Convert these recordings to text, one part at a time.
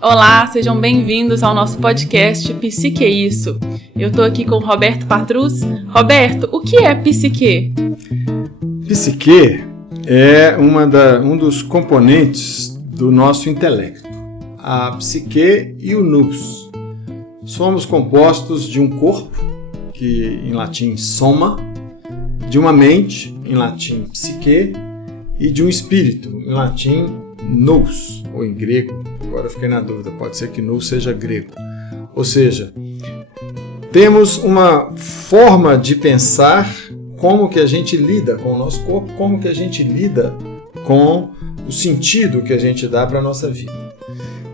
Olá, sejam bem-vindos ao nosso podcast Psique Isso. Eu estou aqui com o Roberto Patrus. Roberto, o que é psique? Psique é um dos componentes do nosso intelecto, a psique e o nous. Somos compostos de um corpo, que em latim soma, de uma mente, em latim psique, e de um espírito, em latim nous, ou em grego. Agora eu fiquei na dúvida, pode ser que nous seja grego. Ou seja, temos uma forma de pensar como que a gente lida com o nosso corpo, como que a gente lida com o sentido que a gente dá para a nossa vida.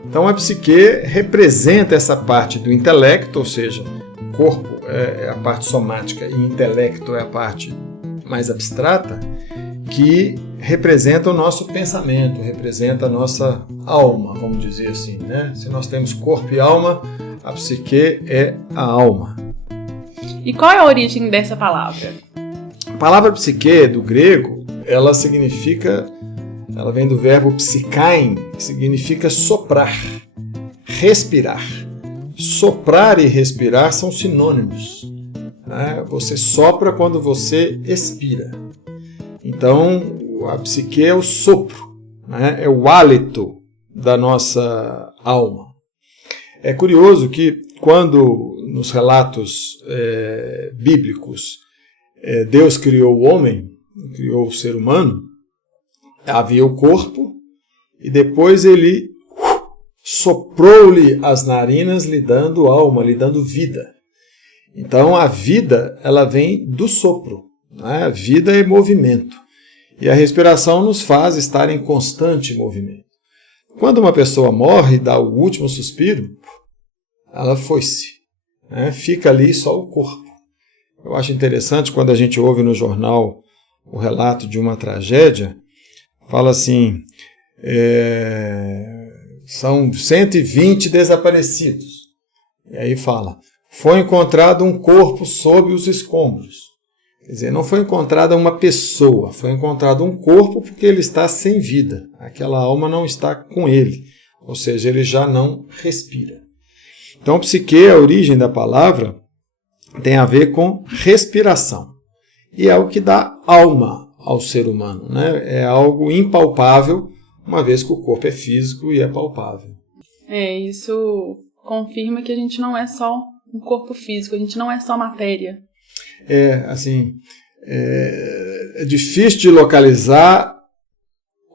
Então a psique representa essa parte do intelecto, ou seja, corpo é a parte somática e intelecto é a parte mais abstrata, que representa o nosso pensamento, representa a nossa alma, vamos dizer assim, né? Se nós temos corpo e alma, a psique é a alma. E qual é a origem dessa palavra? A palavra psique, do grego, ela vem do verbo psikain, que significa soprar, respirar. Soprar e respirar são sinônimos, né? Você sopra quando você expira. Então, a psique é o sopro, né? É o hálito da nossa alma. É curioso que quando nos relatos bíblicos Deus criou o homem, criou o ser humano, havia o corpo e depois ele soprou-lhe as narinas, lhe dando alma, lhe dando vida. Então a vida ela vem do sopro, né? A vida é movimento. E a respiração nos faz estar em constante movimento. Quando uma pessoa morre e dá o último suspiro, ela foi-se, né? Fica ali só o corpo. Eu acho interessante quando a gente ouve no jornal o relato de uma tragédia, fala assim, são 120 desaparecidos. E aí fala, foi encontrado um corpo sob os escombros. Quer dizer, não foi encontrada uma pessoa, foi encontrado um corpo porque ele está sem vida. Aquela alma não está com ele, ou seja, ele já não respira. Então, psique, a origem da palavra, tem a ver com respiração. E é o que dá alma ao ser humano, né? É algo impalpável, uma vez que o corpo é físico e é palpável. Isso confirma que a gente não é só um corpo físico, a gente não é só matéria. É difícil de localizar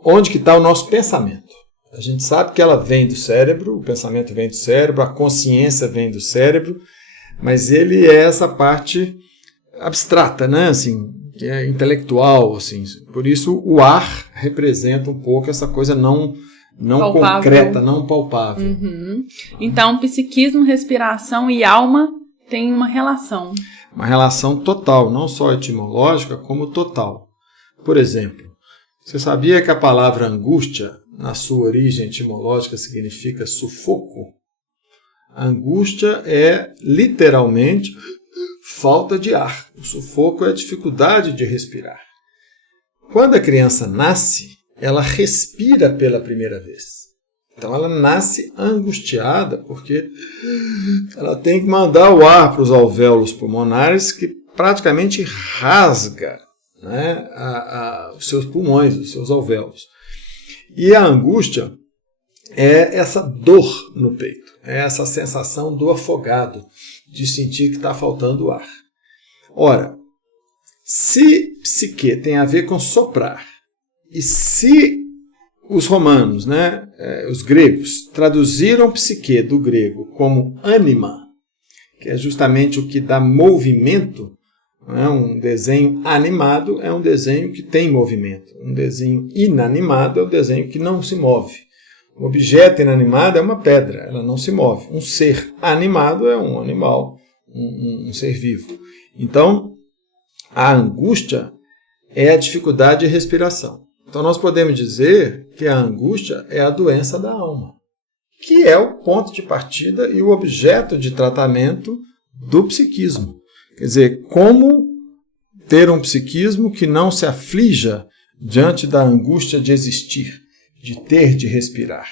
onde que está o nosso pensamento. A gente sabe que ela vem do cérebro, o pensamento vem do cérebro, a consciência vem do cérebro, mas ele é essa parte abstrata, né? Assim, que é intelectual. Assim. Por isso o ar representa um pouco essa coisa não concreta, não palpável. Uhum. Então, psiquismo, respiração e alma têm uma relação. Uma relação total, não só etimológica, como total. Por exemplo, você sabia que a palavra angústia, na sua origem etimológica, significa sufoco? A angústia é, literalmente, falta de ar. O sufoco é a dificuldade de respirar. Quando a criança nasce, ela respira pela primeira vez. Então ela nasce angustiada porque ela tem que mandar o ar para os alvéolos pulmonares que praticamente rasga, né, os seus pulmões, os seus alvéolos. E a angústia é essa dor no peito, é essa sensação do afogado, de sentir que está faltando ar. Ora, se psique tem a ver com soprar, e se os romanos, né, os gregos, traduziram psique do grego como ânima, que é justamente o que dá movimento, né? Um desenho animado é um desenho que tem movimento. Um desenho inanimado é um desenho que não se move. Um objeto inanimado é uma pedra, ela não se move. Um ser animado é um animal, um ser vivo. Então, a angústia é a dificuldade de respiração. Então nós podemos dizer que a angústia é a doença da alma, que é o ponto de partida e o objeto de tratamento do psiquismo. Quer dizer, como ter um psiquismo que não se aflija diante da angústia de existir, de ter, de respirar.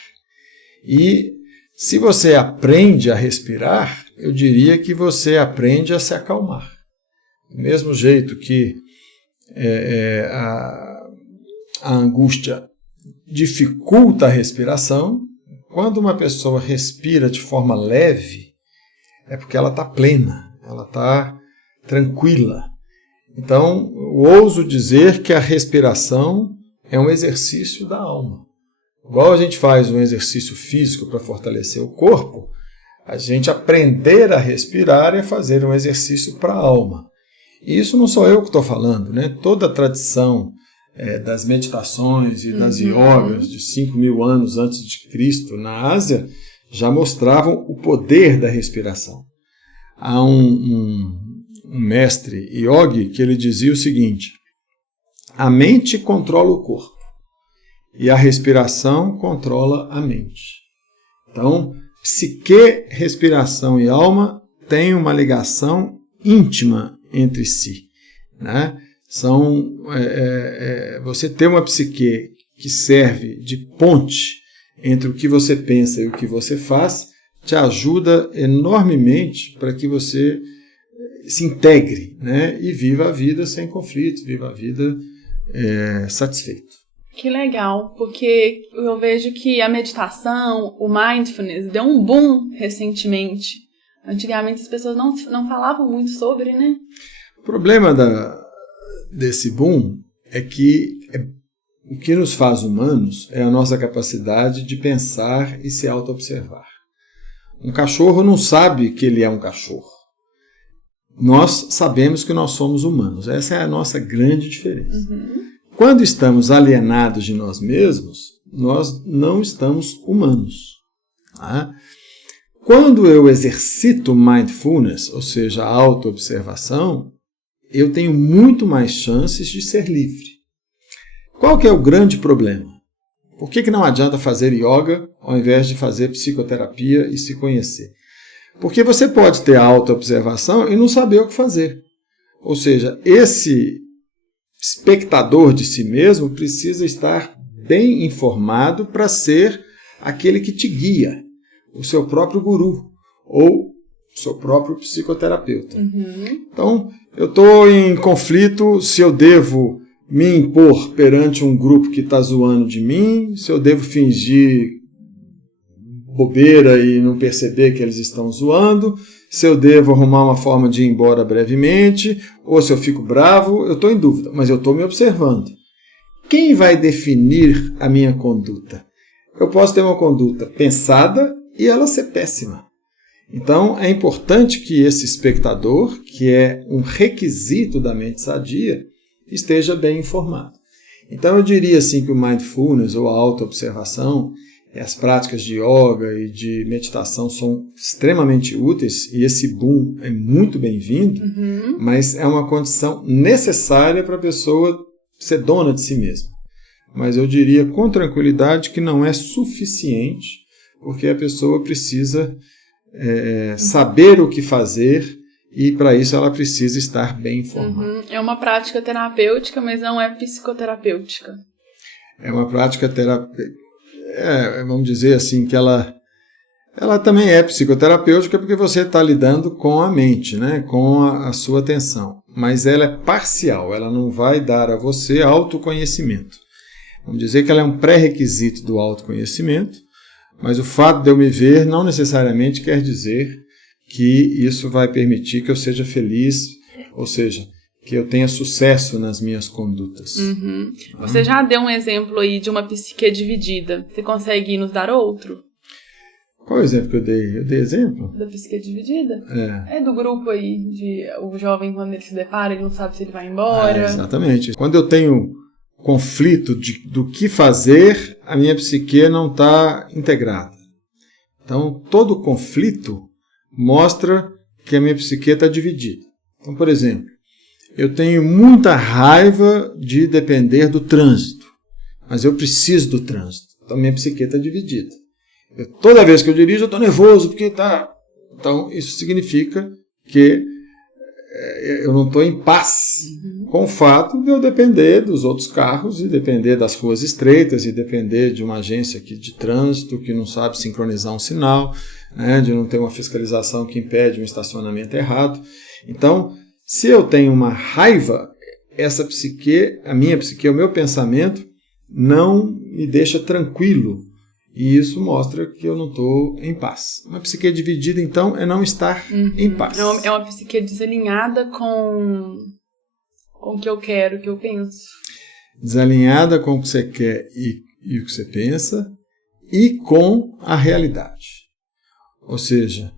E se você aprende a respirar, eu diria que você aprende a se acalmar. Do mesmo jeito que a angústia dificulta a respiração, quando uma pessoa respira de forma leve, é porque ela está plena, ela está tranquila. Então, eu ouso dizer que a respiração é um exercício da alma. Igual a gente faz um exercício físico para fortalecer o corpo, a gente aprender a respirar é fazer um exercício para a alma. E isso não sou eu que estou falando, né? Toda a tradição das meditações e das yogas de 5.000 anos antes de Cristo na Ásia já mostravam o poder da respiração. Há um mestre yogi que ele dizia o seguinte: a mente controla o corpo e a respiração controla a mente. Então, psique, respiração e alma têm uma ligação íntima entre si, né? Você ter uma psique que serve de ponte entre o que você pensa e o que você faz te ajuda enormemente para que você se integre, né? E viva a vida sem conflitos, viva a vida satisfeito. Que legal, porque eu vejo que a meditação, o mindfulness, deu um boom recentemente. Antigamente as pessoas não falavam muito sobre, né? O problema desse boom é que o que nos faz humanos é a nossa capacidade de pensar e se auto-observar. Um cachorro não sabe que ele é um cachorro. Nós sabemos que nós somos humanos. Essa é a nossa grande diferença. Quando estamos alienados de nós mesmos, nós não estamos humanos. Tá? Quando eu exercito mindfulness, ou seja, a auto-observação, eu tenho muito mais chances de ser livre. Qual que é o grande problema? Por que não adianta fazer yoga ao invés de fazer psicoterapia e se conhecer? Porque você pode ter a auto-observação e não saber o que fazer. Ou seja, esse espectador de si mesmo precisa estar bem informado para ser aquele que te guia, o seu próprio guru ou o seu próprio psicoterapeuta. Então, eu estou em conflito se eu devo me impor perante um grupo que está zoando de mim, se eu devo fingir bobeira e não perceber que eles estão zoando, se eu devo arrumar uma forma de ir embora brevemente, ou se eu fico bravo, eu estou em dúvida, mas eu estou me observando. Quem vai definir a minha conduta? Eu posso ter uma conduta pensada e ela ser péssima. Então, é importante que esse espectador, que é um requisito da mente sadia, esteja bem informado. Então, eu diria assim que o mindfulness ou a auto-observação, as práticas de yoga e de meditação são extremamente úteis e esse boom é muito bem-vindo, mas é uma condição necessária para a pessoa ser dona de si mesma. Mas eu diria com tranquilidade que não é suficiente, porque a pessoa precisa saber o que fazer e para isso ela precisa estar bem informada. É uma prática terapêutica, mas não é psicoterapêutica. É uma prática terapêutica. Vamos dizer assim, que ela também é psicoterapêutica porque você está lidando com a mente, né? Com a sua atenção. Mas ela é parcial, ela não vai dar a você autoconhecimento. Vamos dizer que ela é um pré-requisito do autoconhecimento, mas o fato de eu me ver não necessariamente quer dizer que isso vai permitir que eu seja feliz, ou seja, que eu tenha sucesso nas minhas condutas. Você já deu um exemplo aí de uma psique dividida. Você consegue nos dar outro? Qual é o exemplo que eu dei? Eu dei exemplo? Da psique dividida? É do grupo aí, de o jovem quando ele se depara, ele não sabe se ele vai embora. Exatamente. Quando eu tenho conflito do que fazer, a minha psique não está integrada. Então, todo conflito mostra que a minha psique está dividida. Então, por exemplo, eu tenho muita raiva de depender do trânsito, mas eu preciso do trânsito. Então, minha psique está dividida. Toda vez que eu dirijo, eu estou nervoso, porque está... Então, isso significa que eu não estou em paz com o fato de eu depender dos outros carros e depender das ruas estreitas e depender de uma agência aqui de trânsito que não sabe sincronizar um sinal, né, de não ter uma fiscalização que impede um estacionamento errado. Então, se eu tenho uma raiva, essa psique, a minha psique, o meu pensamento, não me deixa tranquilo. E isso mostra que eu não estou em paz. Uma psique dividida, então, é não estar em paz. É uma psique desalinhada com o que eu quero, o que eu penso. Desalinhada com o que você quer e o que você pensa, e com a realidade. Ou seja,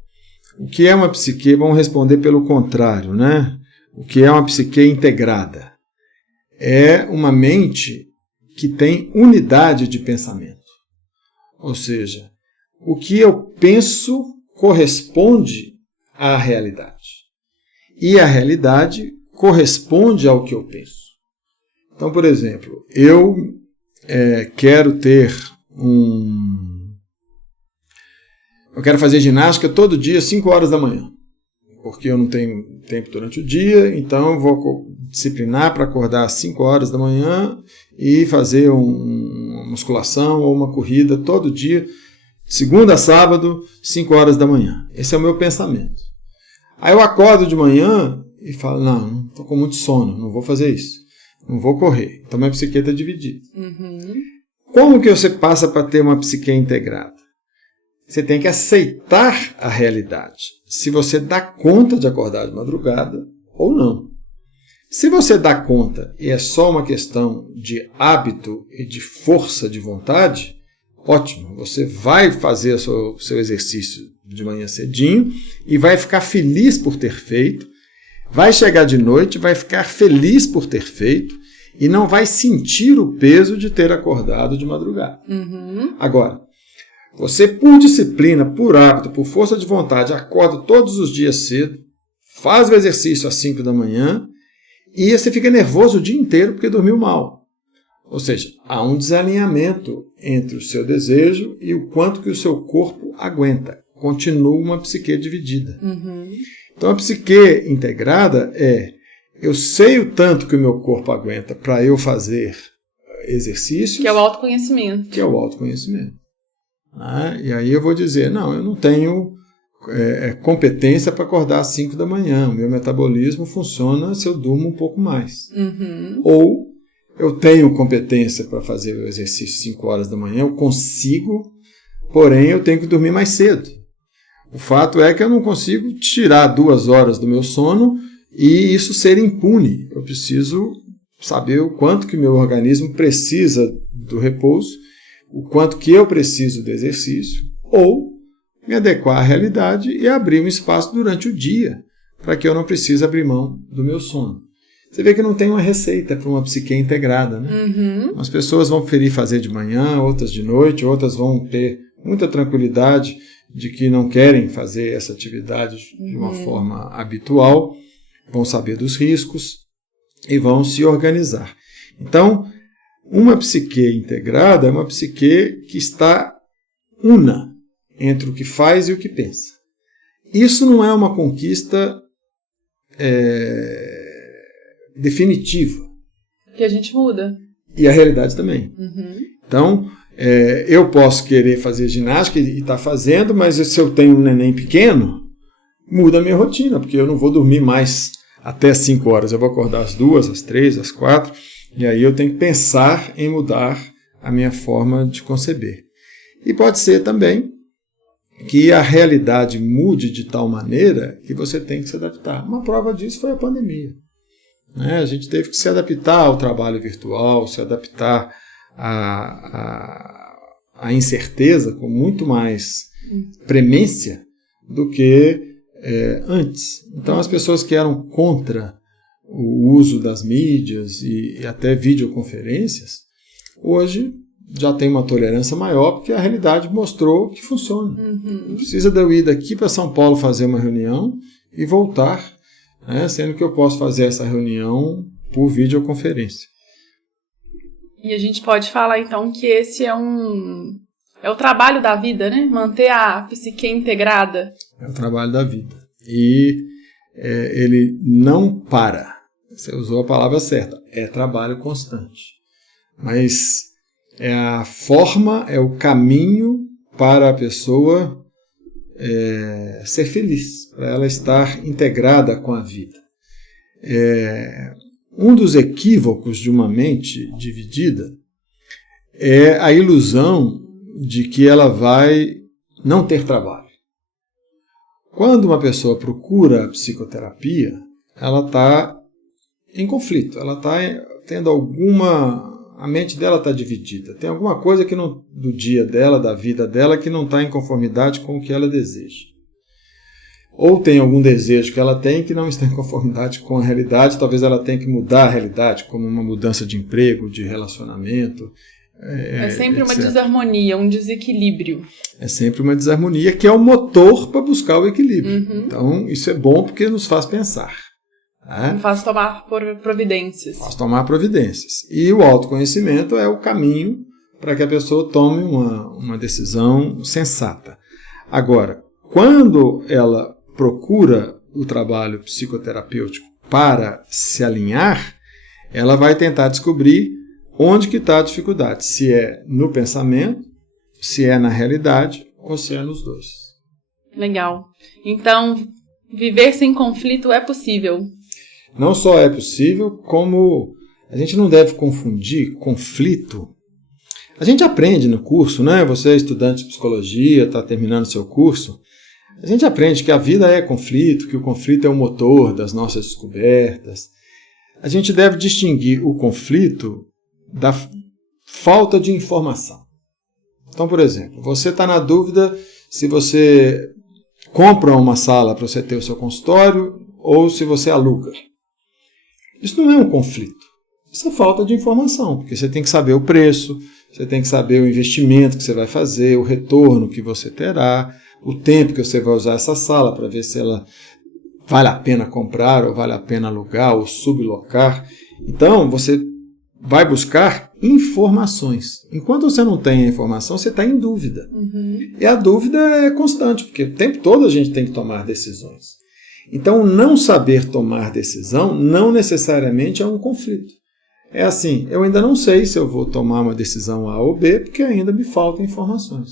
o que é uma psique? Vamos responder pelo contrário, né? O que é uma psique integrada? É uma mente que tem unidade de pensamento. Ou seja, o que eu penso corresponde à realidade. E a realidade corresponde ao que eu penso. Então, por exemplo, eu quero ter Eu quero fazer ginástica todo dia, 5 horas da manhã. Porque eu não tenho tempo durante o dia, então eu vou disciplinar para acordar às 5 horas da manhã e fazer uma musculação ou uma corrida todo dia, segunda a sábado, 5 horas da manhã. Esse é o meu pensamento. Aí eu acordo de manhã e falo, não estou com muito sono, não vou fazer isso, não vou correr. Então minha psique está dividida. Como que você passa para ter uma psique integrada? Você tem que aceitar a realidade. Se você dá conta de acordar de madrugada ou não. Se você dá conta e é só uma questão de hábito e de força de vontade, ótimo. Você vai fazer o seu exercício de manhã cedinho e vai ficar feliz por ter feito. Vai chegar de noite, vai ficar feliz por ter feito e não vai sentir o peso de ter acordado de madrugada. Agora, você, por disciplina, por hábito, por força de vontade, acorda todos os dias cedo, faz o exercício às 5 da manhã e você fica nervoso o dia inteiro porque dormiu mal. Ou seja, há um desalinhamento entre o seu desejo e o quanto que o seu corpo aguenta. Continua uma psique dividida. Então, a psique integrada eu sei o tanto que o meu corpo aguenta para eu fazer exercícios. Que é o autoconhecimento. E aí eu vou dizer, não, eu não tenho competência para acordar às 5 da manhã. O meu metabolismo funciona se eu durmo um pouco mais. Ou eu tenho competência para fazer o exercício 5 horas da manhã, eu consigo, porém eu tenho que dormir mais cedo. O fato é que eu não consigo tirar 2 horas do meu sono e isso ser impune. Eu preciso saber o quanto que meu organismo precisa do repouso, o quanto que eu preciso do exercício, ou me adequar à realidade e abrir um espaço durante o dia, para que eu não precise abrir mão do meu sono. Você vê que não tem uma receita para uma psique integrada, né? As pessoas vão preferir fazer de manhã, outras de noite, outras vão ter muita tranquilidade de que não querem fazer essa atividade de uma forma habitual, vão saber dos riscos e vão se organizar. Então, uma psique integrada é uma psique que está una entre o que faz e o que pensa. Isso não é uma conquista definitiva. Que a gente muda. E a realidade também. Então, eu posso querer fazer ginástica e estar fazendo, mas se eu tenho um neném pequeno, muda a minha rotina, porque eu não vou dormir mais até 5 horas. Eu vou acordar às 2, às 3, às 4, e aí eu tenho que pensar em mudar a minha forma de conceber. E pode ser também que a realidade mude de tal maneira que você tem que se adaptar. Uma prova disso foi a pandemia. A gente teve que se adaptar ao trabalho virtual, se adaptar à incerteza com muito mais premência do que antes. Então, as pessoas que eram contra o uso das mídias e até videoconferências, hoje já tem uma tolerância maior porque a realidade mostrou que funciona. Não precisa de eu ir daqui para São Paulo fazer uma reunião e voltar, sendo que eu posso fazer essa reunião por videoconferência. E a gente pode falar então que esse é o trabalho da vida, né? Manter a psique integrada. É o trabalho da vida. E ele não para. Você usou a palavra certa. É trabalho constante. Mas é a forma, é o caminho para a pessoa ser feliz, para ela estar integrada com a vida. Um dos equívocos de uma mente dividida é a ilusão de que ela vai não ter trabalho. Quando uma pessoa procura a psicoterapia, ela está em conflito, ela está tendo a mente dela está dividida, tem alguma coisa que do dia dela, da vida dela, que não está em conformidade com o que ela deseja. Ou tem algum desejo que ela tem que não está em conformidade com a realidade, talvez ela tenha que mudar a realidade, como uma mudança de emprego, de relacionamento. É sempre uma desarmonia, um desequilíbrio. É sempre uma desarmonia que é o motor para buscar o equilíbrio. Então, isso é bom porque nos faz pensar. Né? Faz tomar providências. Faz tomar providências. E o autoconhecimento é o caminho para que a pessoa tome uma decisão sensata. Agora, quando ela procura o trabalho psicoterapêutico para se alinhar, ela vai tentar descobrir onde que está a dificuldade, se é no pensamento, se é na realidade ou se é nos dois. Legal. Então, viver sem conflito é possível. Não só é possível, como a gente não deve confundir conflito. A gente aprende no curso, né? Você é estudante de psicologia, está terminando seu curso. A gente aprende que a vida é conflito, que o conflito é o motor das nossas descobertas. A gente deve distinguir o conflito da falta de informação. Então, por exemplo, você está na dúvida se você compra uma sala para você ter o seu consultório ou se você aluga. Isso não é um conflito. Isso é falta de informação, porque você tem que saber o preço, você tem que saber o investimento que você vai fazer, o retorno que você terá, o tempo que você vai usar essa sala para ver se ela vale a pena comprar ou vale a pena alugar ou sublocar. Então, você vai buscar informações. Enquanto você não tem a informação, você está em dúvida. E a dúvida é constante, porque o tempo todo a gente tem que tomar decisões. Então, não saber tomar decisão não necessariamente é um conflito. É assim, eu ainda não sei se eu vou tomar uma decisão A ou B, porque ainda me faltam informações.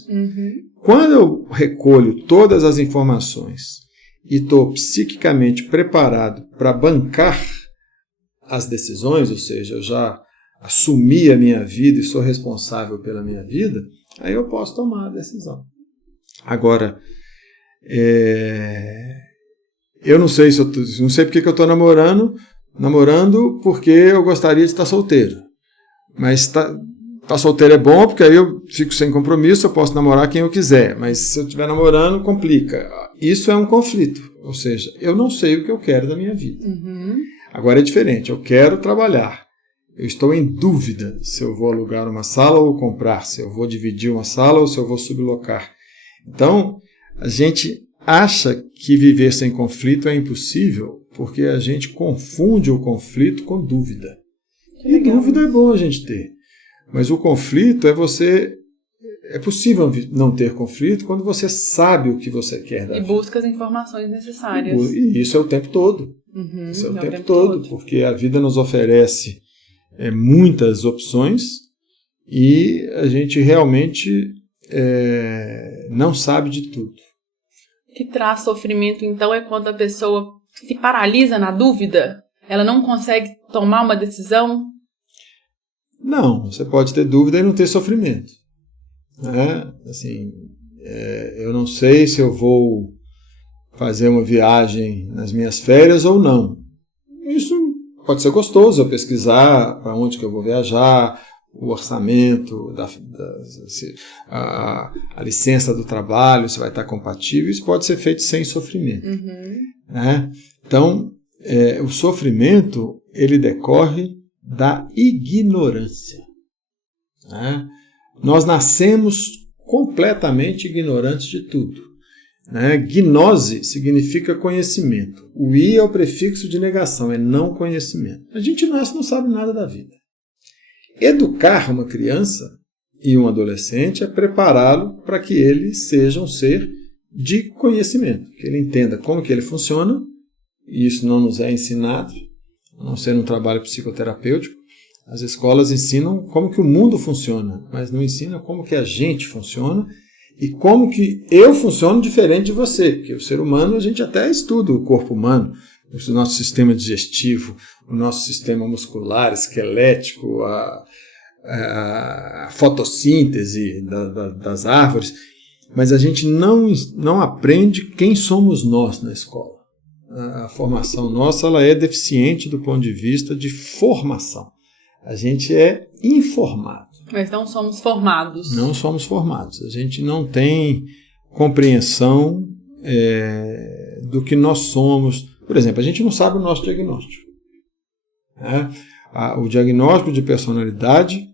Quando eu recolho todas as informações e estou psiquicamente preparado para bancar as decisões, ou seja, eu já assumi a minha vida e sou responsável pela minha vida, aí eu posso tomar a decisão. Agora, eu não sei porque eu estou namorando porque eu gostaria de estar solteiro. Mas estar solteiro é bom porque aí eu fico sem compromisso, eu posso namorar quem eu quiser. Mas se eu estiver namorando, complica. Isso é um conflito. Ou seja, eu não sei o que eu quero da minha vida. Agora é diferente. Eu quero trabalhar. Eu estou em dúvida se eu vou alugar uma sala ou comprar, se eu vou dividir uma sala ou se eu vou sublocar. Então, a gente acha que viver sem conflito é impossível porque a gente confunde o conflito com dúvida. E dúvida é bom a gente ter. Mas o conflito é possível não ter conflito quando você sabe o que você quer da vida. E busca as informações necessárias. E isso é o tempo todo. Isso é o tempo todo, porque a vida nos oferece muitas opções e a gente realmente não sabe de tudo. O que traz sofrimento, então, é quando a pessoa se paralisa na dúvida? Ela não consegue tomar uma decisão? Não, você pode ter dúvida e não ter sofrimento. Assim, eu não sei se eu vou fazer uma viagem nas minhas férias ou não. Isso pode ser gostoso, eu pesquisar para onde que eu vou viajar, o orçamento, a licença do trabalho, se vai estar compatível, isso pode ser feito sem sofrimento. Então, o sofrimento, ele decorre da ignorância. Nós nascemos completamente ignorantes de tudo. Gnose significa conhecimento. O I é o prefixo de negação, é não conhecimento. A gente nasce e não sabe nada da vida. Educar uma criança e um adolescente é prepará-lo para que ele seja um ser de conhecimento, que ele entenda como que ele funciona, e isso não nos é ensinado. a não ser um trabalho psicoterapêutico. As escolas ensinam como que o mundo funciona, mas não ensinam como que a gente funciona e como que eu funciono diferente de você. Porque o ser humano, a gente até estuda o corpo humano, o nosso sistema digestivo, o nosso sistema muscular, esquelético, a fotossíntese das árvores, mas a gente não aprende quem somos nós na escola. A formação nossa ela é deficiente do ponto de vista de formação. A gente é informado. Mas não somos formados. Não somos formados. A gente não tem compreensão do que nós somos. Por exemplo, a gente não sabe o nosso diagnóstico. O diagnóstico de personalidade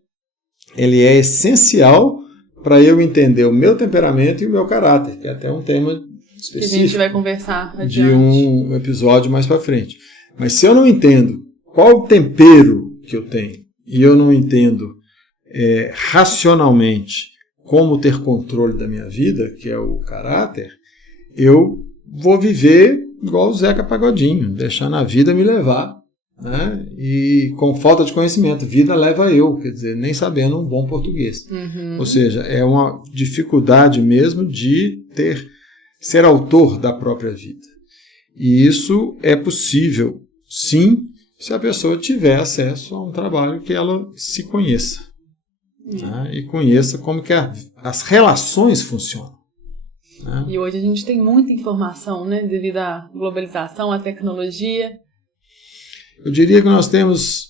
ele é essencial para eu entender o meu temperamento e o meu caráter, que é até um tema específico que a gente vai conversar adiante. De um episódio mais para frente. Mas se eu não entendo qual o tempero que eu tenho e eu não entendo racionalmente como ter controle da minha vida, que é o caráter, eu vou viver igual o Zeca Pagodinho, deixando a vida me levar, né? E com falta de conhecimento, vida leva eu, quer dizer, nem sabendo um bom português. Uhum. Ou seja, é uma dificuldade mesmo de ser autor da própria vida. E isso é possível, sim, se a pessoa tiver acesso a um trabalho que ela se conheça. Né? E conheça como que as relações funcionam. Né? E hoje a gente tem muita informação, né, devido à globalização, à tecnologia. Eu diria que nós temos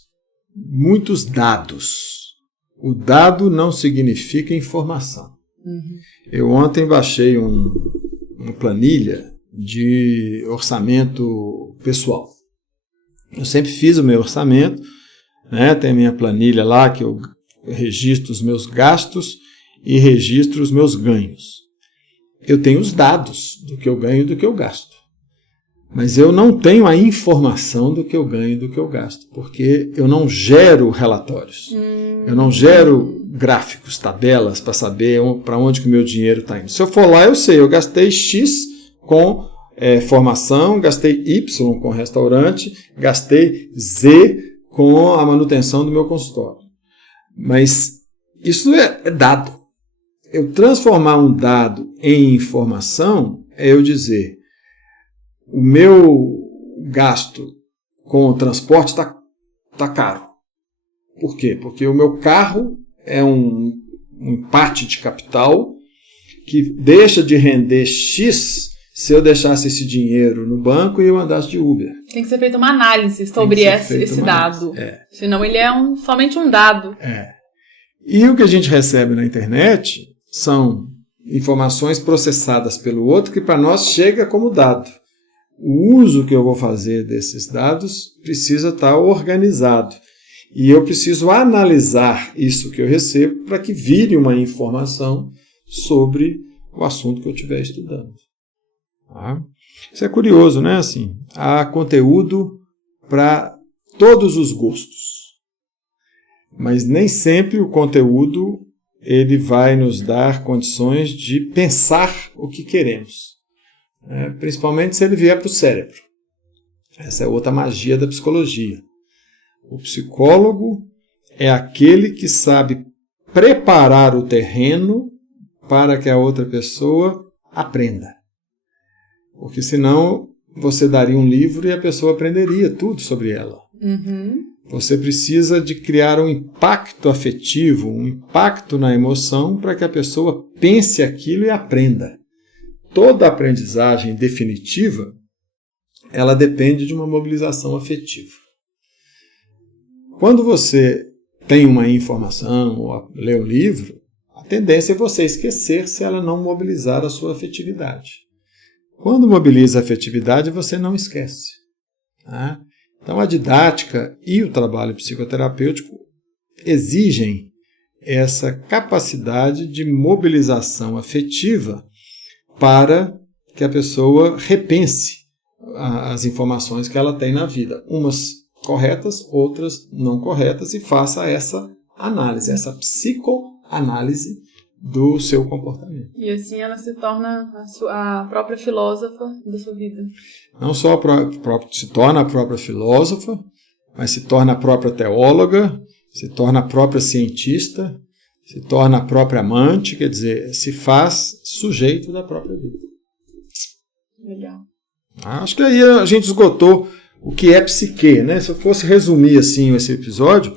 muitos dados. O dado não significa informação. Uhum. Eu ontem baixei uma planilha de orçamento pessoal. Eu sempre fiz o meu orçamento, né? Tem a minha planilha lá que eu registro os meus gastos e registro os meus ganhos. Eu tenho os dados do que eu ganho e do que eu gasto. Mas eu não tenho a informação do que eu ganho e do que eu gasto, porque eu não gero relatórios. Eu não gero gráficos, tabelas para saber para onde que o meu dinheiro está indo. Se eu for lá, eu sei, eu gastei X com formação, gastei Y com restaurante, gastei Z com a manutenção do meu consultório. Mas isso é dado. Eu transformar um dado em informação é eu dizer: o meu gasto com o transporte está caro. Por quê? Porque o meu carro é um empate de capital que deixa de render X se eu deixasse esse dinheiro no banco e eu andasse de Uber. Tem que ser feita uma análise sobre esse dado. Senão ele é somente um dado. E o que a gente recebe na internet são informações processadas pelo outro que para nós chega como dado. O uso que eu vou fazer desses dados precisa estar organizado. E eu preciso analisar isso que eu recebo para que vire uma informação sobre o assunto que eu estiver estudando. Tá? Isso é curioso, né? Assim, há conteúdo para todos os gostos. Mas nem sempre o conteúdo ele vai nos dar condições de pensar o que queremos. Principalmente se ele vier para o cérebro. Essa é outra magia da psicologia. O psicólogo é aquele que sabe preparar o terreno para que a outra pessoa aprenda. Porque senão você daria um livro e a pessoa aprenderia tudo sobre ela. Uhum. Você precisa de criar um impacto afetivo, um impacto na emoção para que a pessoa pense aquilo e aprenda. Toda aprendizagem definitiva, ela depende de uma mobilização afetiva. Quando você tem uma informação ou lê um livro, a tendência é você esquecer se ela não mobilizar a sua afetividade. Quando mobiliza a afetividade, você não esquece. Tá? Então, a didática e o trabalho psicoterapêutico exigem essa capacidade de mobilização afetiva para que a pessoa repense as informações que ela tem na vida. Umas corretas, outras não corretas, e faça essa análise, essa psicoanálise do seu comportamento. E assim ela se torna a própria filósofa da sua vida. Não só se torna a própria filósofa, mas se torna a própria teóloga, se torna a própria cientista, se torna a própria amante, quer dizer, se faz sujeito da própria vida. Legal. Acho que aí a gente esgotou o que é psique, né? Se eu fosse resumir assim esse episódio,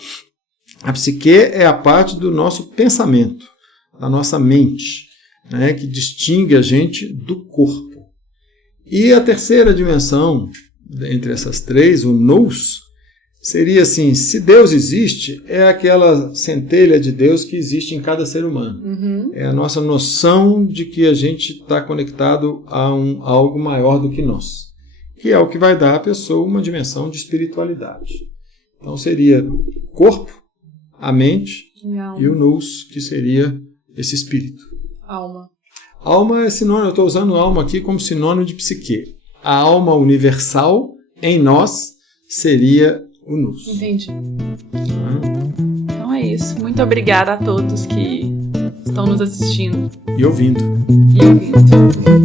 a psique é a parte do nosso pensamento, da nossa mente, né? Que distingue a gente do corpo. E a terceira dimensão, entre essas três, o nous, seria assim, se Deus existe, é aquela centelha de Deus que existe em cada ser humano. Uhum. É a nossa noção de que a gente está conectado a algo maior do que nós, que é o que vai dar à pessoa uma dimensão de espiritualidade. Então seria o corpo, a mente e o nous, que seria esse espírito. Alma. Alma é sinônimo, eu estou usando alma aqui como sinônimo de psique. A alma universal em nós seria o nous. Entendi. Então é isso. Muito obrigada a todos que estão nos assistindo E ouvindo. e ouvindo.